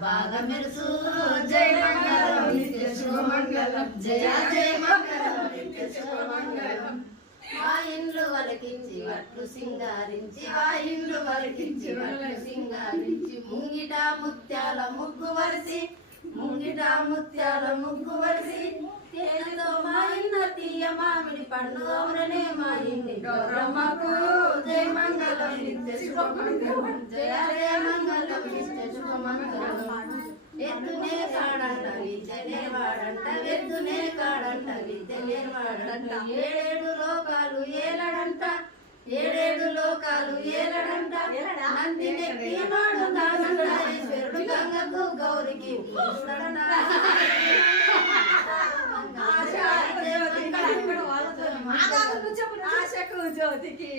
బాగా మెరుసు జయ మంగళం నిత్య శుభమంగళం జయ జయ మంగళం నిత్య శుభమంగళం ఆ ఇండ్లు వలకించి వట్లు సింగారించి ఆ ఇండ్లు వలకించి వట్లు సింగారించి ముంగిట ముత్యాల ముగ్గు వరిసి ముంగిట ముత్యాల ముగ్గు వరిసి తేనెతో మా ఇన్న తీయ మామిడి పండు అవుననే మా ఇంటి గౌరమ్మకు జయ మంగళం నిత్య శుభమంగళం జయ జయ మంగళం నిత్య శుభమంగళం ఎద్దునే కాడంట విద్యనే వాడంట ఎద్దునే కాడంట విద్యనే వాడంట ఏడేడు లోకాలు ఏలడంట ఏడేడు లోకాలు ఏలడంట నందినెక్కి నాడు దానంటేశ్వరుడు గంగకు గౌరికి ఆశకు జ్యోతికి